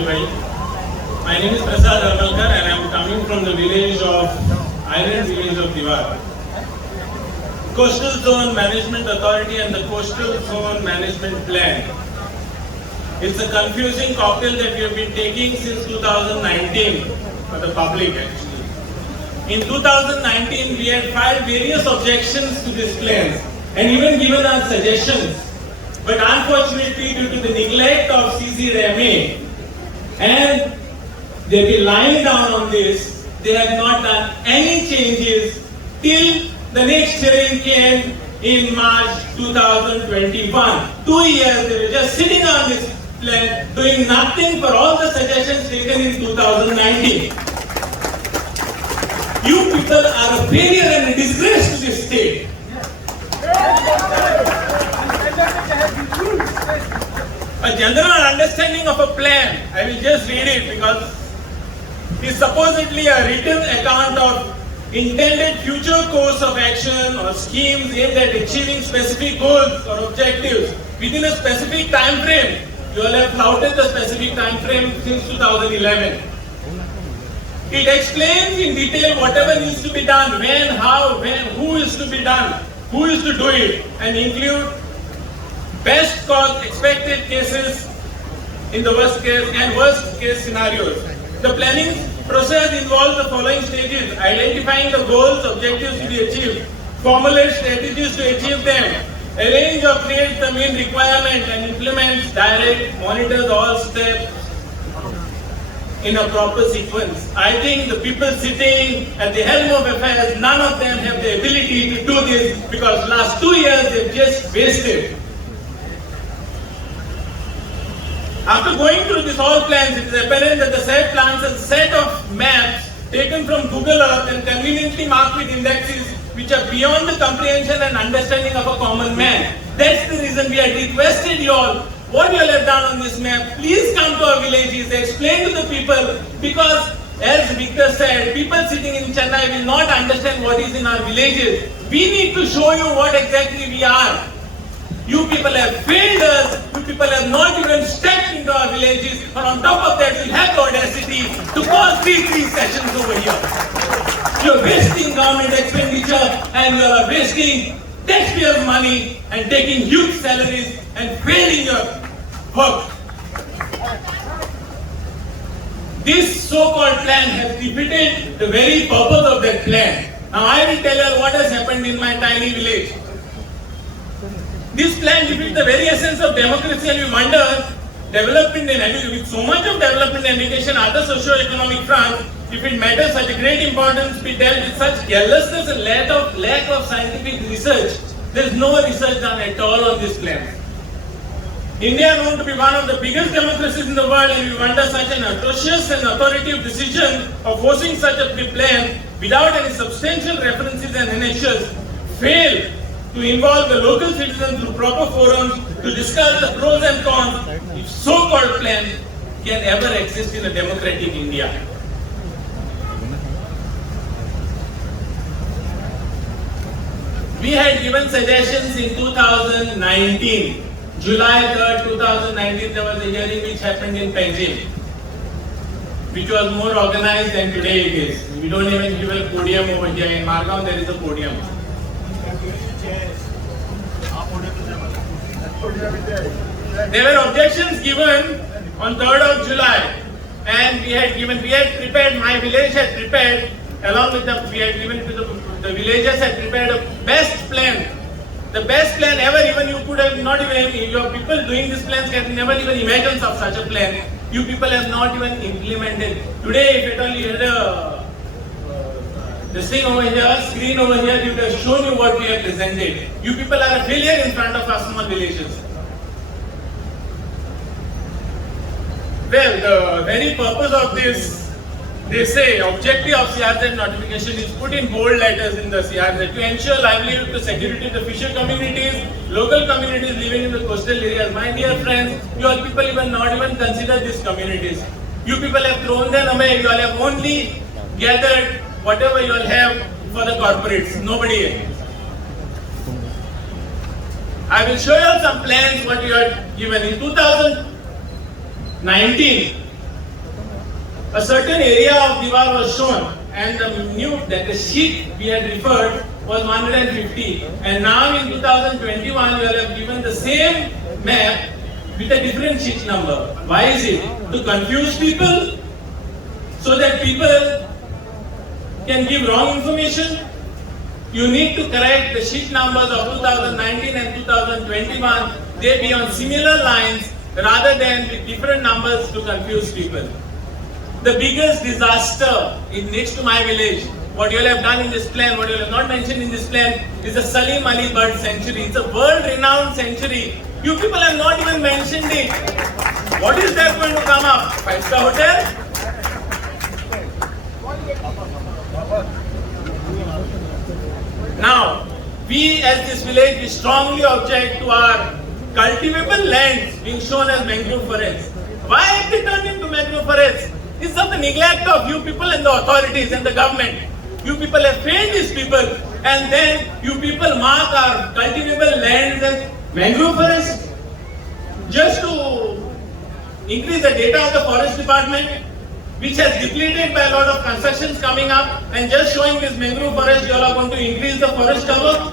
everybody. My name is Prasad Armalkar and I am coming from the village of Island village of Diwar. Coastal Zone Management Authority and the Coastal Zone Management Plan. It's a confusing cocktail that we have been taking since 2019 for the public actually. In 2019 we had filed various objections to this plan and even given our suggestions. But unfortunately, due to the neglect of CC Rame and they've been lying down on this, they have not done any changes till the next hearing came in March 2021. 2 years they were just sitting on this plan, doing nothing for all the suggestions taken in 2019. You people are a failure and a disgrace to this state. A general understanding of a plan, I will just read it because it is supposedly a written account of intended future course of action or schemes aimed at achieving specific goals or objectives within a specific time frame. You all have flouted the specific time frame since 2011. It explains in detail whatever needs to be done, when, how, when, who is to be done, who is to do it, and include best cause expected cases in the worst case scenarios. The planning process involves the following stages: identifying the goals, objectives to be achieved, formulate strategies to achieve them, arrange or create the main requirement and implement, direct, monitors all steps in a proper sequence. I think the people sitting at the helm of affairs, none of them have the ability to do this because last 2 years they've just wasted. After going through this all plans, it is apparent that the said plans are a set of maps taken from Google Earth and conveniently marked with indexes which are beyond the comprehension and understanding of a common man. That's the reason we had requested you all, what you all have done on this map, please come to our villages, explain to the people, because as Victor said, people sitting in Chennai will not understand what is in our villages. We need to show you what exactly we are. You people have failed us, you people have not even stepped into our villages, and on top of that you have the audacity to call three sessions over here. You are wasting government expenditure and you are wasting taxpayers' money and taking huge salaries and failing your work. This so-called plan has defeated the very purpose of that plan. Now I will tell you what has happened in my tiny village. This plan defeats the very essence of democracy and we wonder, development in education, with so much of development in education, other socio-economic fronts, if it matters such a great importance be dealt with such carelessness and lack of scientific research, there is no research done at all on this plan. India is known to be one of the biggest democracies in the world and we wonder such an atrocious and authoritative decision of forcing such a plan without any substantial references and annexures failed to involve the local citizens through proper forums to discuss the pros and cons if so-called plan can ever exist in a democratic India. We had given suggestions in 2019. July 3rd, 2019, there was a hearing which happened in Panjim, which was more organized than today it is. We don't even give a podium over here. In Margao, there is a podium. There were objections given on 3rd of July and we had prepared, my village had prepared, along with we had given to the villagers had prepared a best plan. The best plan ever, even you could have not even, your people doing these plans can never even imagine of such a plan. You people have not even implemented. Today, if at all you had this thing over here, screen over here, we would have shown you what we have presented. You people are a failure in front of our small villages. Well, the very purpose of this, they say, objective of CRZ notification is put in bold letters in the CRZ to ensure livelihood to security of the fisher communities, local communities living in the coastal areas. My dear friends, you all people even not even consider these communities. You people have thrown them away. You all have only gathered whatever you all have for the corporates. Nobody else. I will show you some plans what you had given in 2019. A certain area of Diwar was shown, and the sheet we had referred was 150. And now in 2021, you have given the same map with a different sheet number. Why is it? To confuse people, so that people can give wrong information. You need to correct the sheet numbers of 2019 and 2021. They be on similar lines rather than with different numbers to confuse people. The biggest disaster in next to my village, what you all have done in this plan, what you all have not mentioned in this plan, is the Salim Ali Bird Sanctuary. It's a world-renowned sanctuary. You people have not even mentioned it. What is there going to come up? Five-star hotel? Now, we as this village, we strongly object to our cultivable lands being shown as mangrove forests. Why have they turned into mangrove forests? It's of the neglect of you people and the authorities and the government. You people have failed these people, and then you people mark our cultivable lands as mangrove forests just to increase the data of the forest department, which has depleted by a lot of constructions coming up, and just showing this mangrove forest, you all are going to increase the forest cover.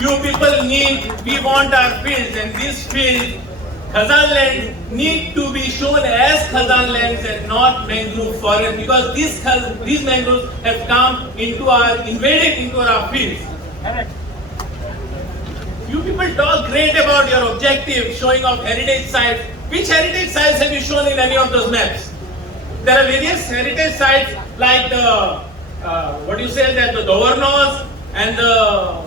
You people we want our fields, and these fields, Khazan lands, need to be shown as Khazan lands and not mangrove forest, because these mangroves have come invaded into our fields. You people talk great about your objective, showing of heritage sites. Which heritage sites have you shown in any of those maps? There are various heritage sites like the the Dovernos and the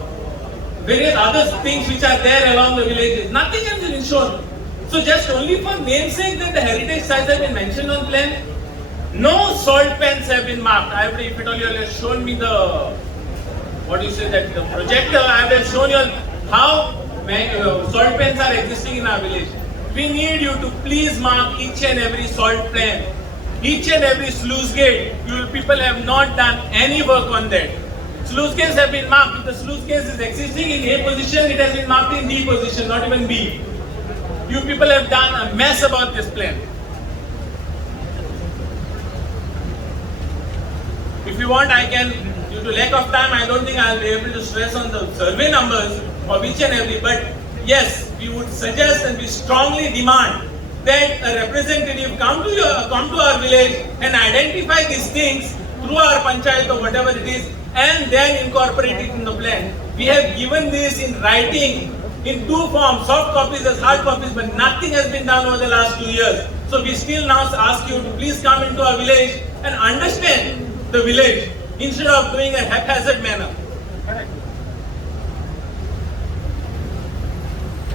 various other things which are there along the villages. Nothing has been shown. So just only for namesake that the heritage sites have been mentioned on plan. No salt pans have been marked. If at all you have shown me the the projector, I have shown you how salt pans are existing in our village. We need you to please mark each and every salt pan. Each and every sluice gate, you people have not done any work on that. Sluice gates have been marked. If the sluice gate is existing in A position, it has been marked in D position, not even B. You people have done a mess about this plan. If you want, I can, due to lack of time, I don't think I will be able to stress on the survey numbers of each and every, but yes, we would suggest and we strongly demand that a representative come to our village and identify these things through our panchayat or whatever it is, and then incorporate it in the plan. We have given this in writing in two forms, soft copies as hard copies, but nothing has been done over the last 2 years. So we still now ask you to please come into our village and understand the village instead of doing a haphazard manner.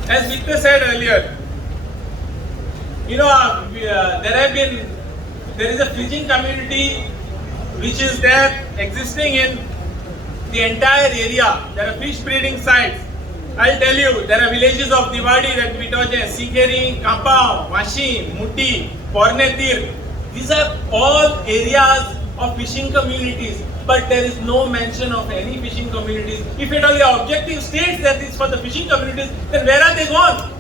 As Victor said earlier, there is a fishing community which is there existing in the entire area. There are fish breeding sites. I'll tell you, there are villages of Diwadi that Vitoje, Sikeri, Kappa, Vashi, Mutti, Pornetir. These are all areas of fishing communities, but there is no mention of any fishing communities. If at all your objective states that it's for the fishing communities, then where are they gone?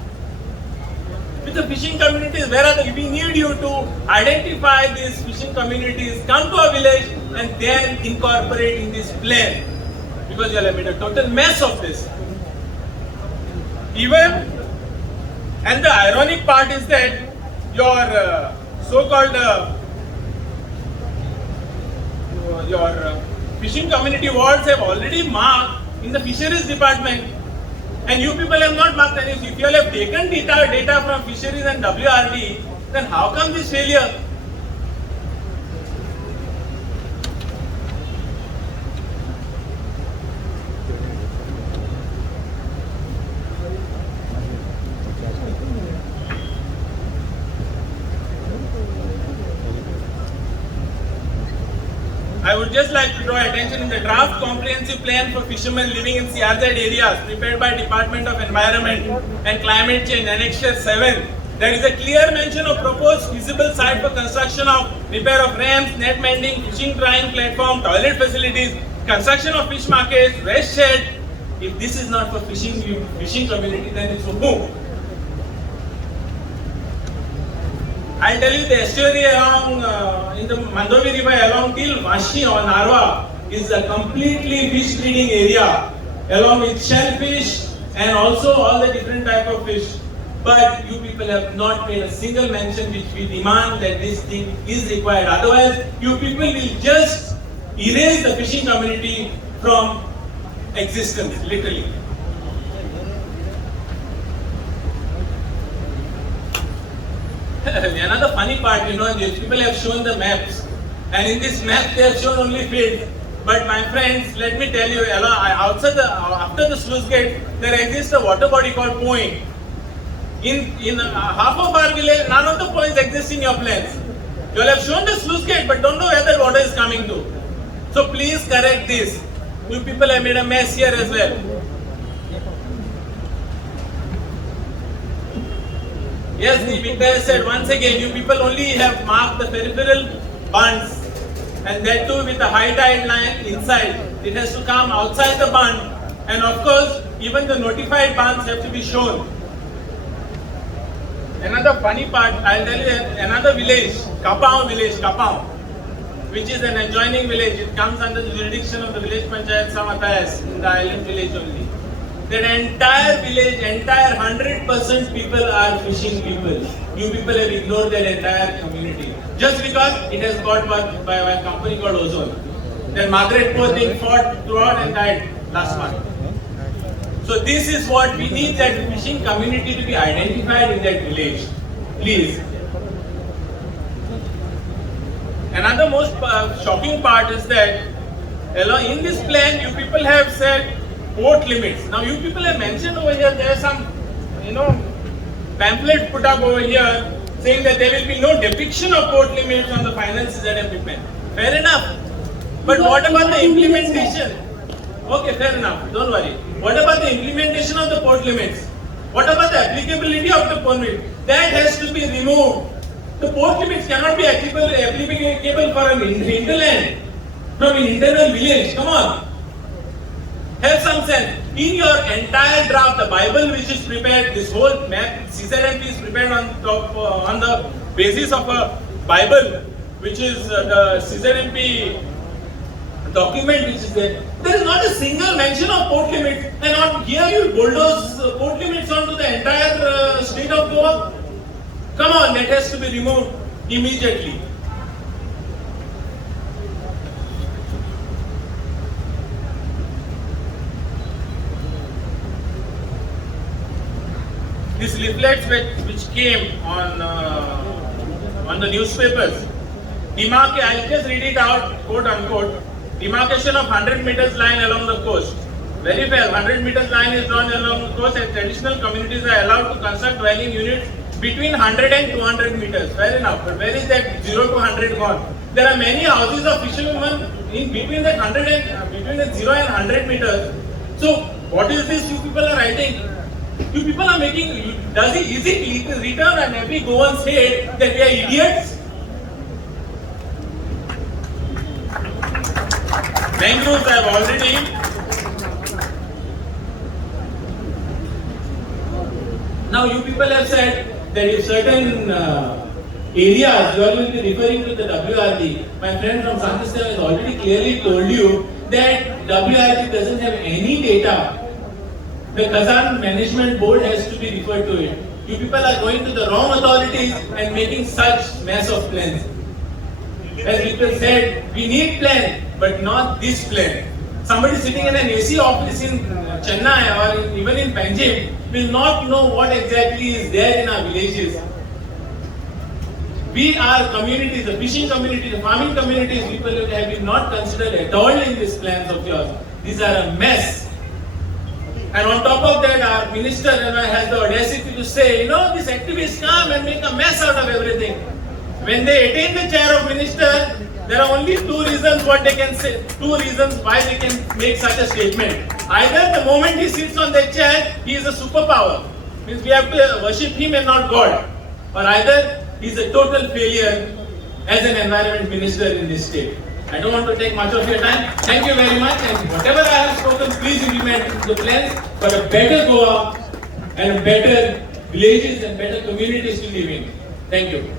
With the fishing communities, where are they? We need you to identify these fishing communities, come to our village, and then incorporate in this plan, because you have made a total mess of this. And the ironic part is that your so-called fishing community wards have already marked in the fisheries department, and you people have not marked any. If you all have taken data from fisheries and WRD, then how come this failure? I would just like to draw attention in the draft comprehensive plan for fishermen living in CRZ areas prepared by Department of Environment and Climate Change, Annexure 7. There is a clear mention of proposed feasible site for construction of repair of ramps, net mending, fishing drying platform, toilet facilities, construction of fish markets, rest shed. If this is not for fishing community, then it's for whom? I'll tell you the estuary along in the Mandovi River along till Vashi or Narwa is a completely fish breeding area along with shellfish and also all the different type of fish. But you people have not made a single mention which we demand that this thing is required. Otherwise, you people will just erase the fishing community from existence, literally. Another funny part, these people have shown the maps, and in this map they have shown only fields. But my friends, let me tell you, after the sluice gate, there exists a water body called Point. In half of our village, none of the points exist in your plans. You all have shown the sluice gate, but don't know where that water is coming to. So please correct this. You people have made a mess here as well. Yes, the Victor said once again, you people only have marked the peripheral bunds, and that too with a high tide line inside. It has to come outside the bund, and of course, even the notified bunds have to be shown. Another funny part, I'll tell you, another village, Kapao, which is an adjoining village. It comes under the jurisdiction of the village Panchayat Samatayas in the island village only. That entire village, entire 100% people are fishing people. You people have ignored that entire community. Just because it has got bought by a company called Ozone. Then Margaret poor thing fought throughout and died last month. So this is what we need, that fishing community to be identified in that village. Please. Another most shocking part is that in this plan you people have said port limits. Now you people have mentioned over here, there are some, pamphlets put up over here saying that there will be no depiction of port limits on the final CZMP plan. Fair enough. But what about the implementation? Okay, fair enough. Don't worry. What about the implementation of the port limits? What about the applicability of the port limit? That has to be removed. The port limits cannot be applicable for an hinterland from an internal village. Come on. Have some sense. In your entire draft, the Bible which is prepared, this whole map, CZMP is prepared on the basis of a Bible, which is the CZMP document which is there. There is not a single mention of port limits, and on here you bulldoze port limits onto the entire state of Goa. Come on, that has to be removed immediately. These leaflets which came on the newspapers, I'll just read it out, quote unquote. Demarcation of 100 meters line along the coast. Very fair, 100 meters line is drawn along the coast, and traditional communities are allowed to construct dwelling units between 100 and 200 meters. Fair enough, but where is that 0 to 100 gone? There are many houses of fishermen in between that 100 and between the 0 and 100 meters. So what is this you people are writing? You people are making, is it written on every Goan's head that we are idiots? Mangroves have already now you people have said that if certain areas you are going to be referring to the WRD. My friend from Santistan has already clearly told you that WRD doesn't have any data. The Khazan Management Board has to be referred to it. You people are going to the wrong authorities and making such mess of plans. As people said, we need plan, but not this plan. Somebody sitting in an AC office in Chennai or even in Panjim will not know what exactly is there in our villages. We are communities, the fishing community, the farming communities, people have been not considered at all in these plans of yours. These are a mess. And on top of that, our minister has the audacity to say, these activists come and make a mess out of everything. When they attain the chair of minister, there are only two reasons what they can say, two reasons why they can make such a statement. Either the moment he sits on that chair, he is a superpower. Means we have to worship him and not God. Or either he is a total failure as an environment minister in this state. I don't want to take much of your time. Thank you very much, and whatever I have spoken, please implement the plans for a better Goa and better villages and better communities to live in. Thank you.